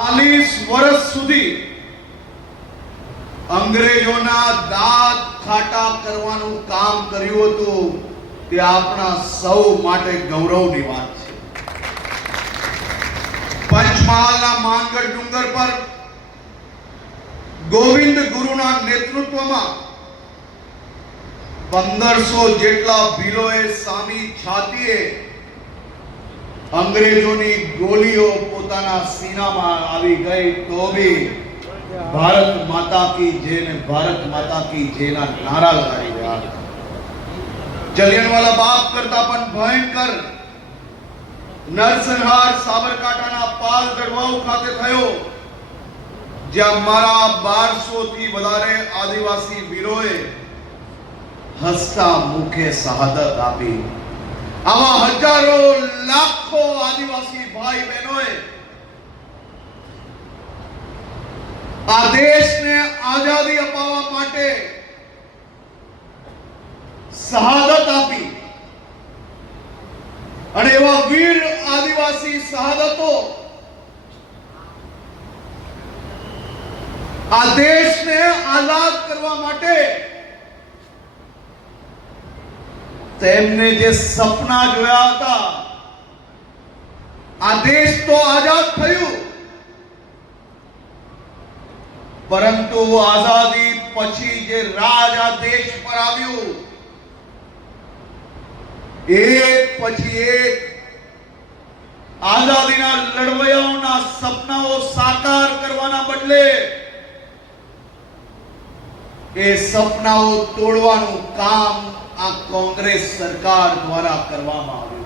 40 વર્ષ સુધી અંગ્રેજોના દાંત ખાટા કરવાનું કામ કર્યું હતું તે આપણા સૌ માટે ગૌરવની વાત છે। પંચમહાલના માનગઢ ડુંગર પર ગોવિંદ ગુરુના નેતૃત્વમાં 1500 જેટલા ભીલોએ સામી છાતીએ અંગ્રેજોની ગોળીઓ પોતાના સીનામાં આવી ગઈ તો બી ભારત માતા કી જય ને ભારત માતા કી જયના નારા લગાડી રહ્યા હતા। જલિયાનવાલા બાગ કરતા પણ ભયંકર નરસંહાર સાબરકાંઠાના પાલ ગઢવાઉ ખાતે થયો, જ્યાં મારા 1200 થી વધારે આદિવાસી વીરોએ હસતા મુખે શહાદત આપી। આવા હજારો લાખો આદિવાસી ભાઈ બહેનોએ આ દેશને આઝાદી અપાવવા માટે શહાદત આપી અને એવા વીર આદિવાસી શહાદતો આ દેશને આઝાદ કરવા માટે તેમને જે સપના જોયા હતા, આ દેશ તો આઝાદ થયું, પરંતુ આઝાદી પછી જે રાજ આ દેશ પર આવ્યું, એક પછી એક આઝાદીના લડવૈયાઓના સપનાઓ સાકાર કરવાના બદલે એ સપનાઓ તોડવાનું કામ આ કોંગ્રેસ સરકાર દ્વારા કરવામાં આવ્યું।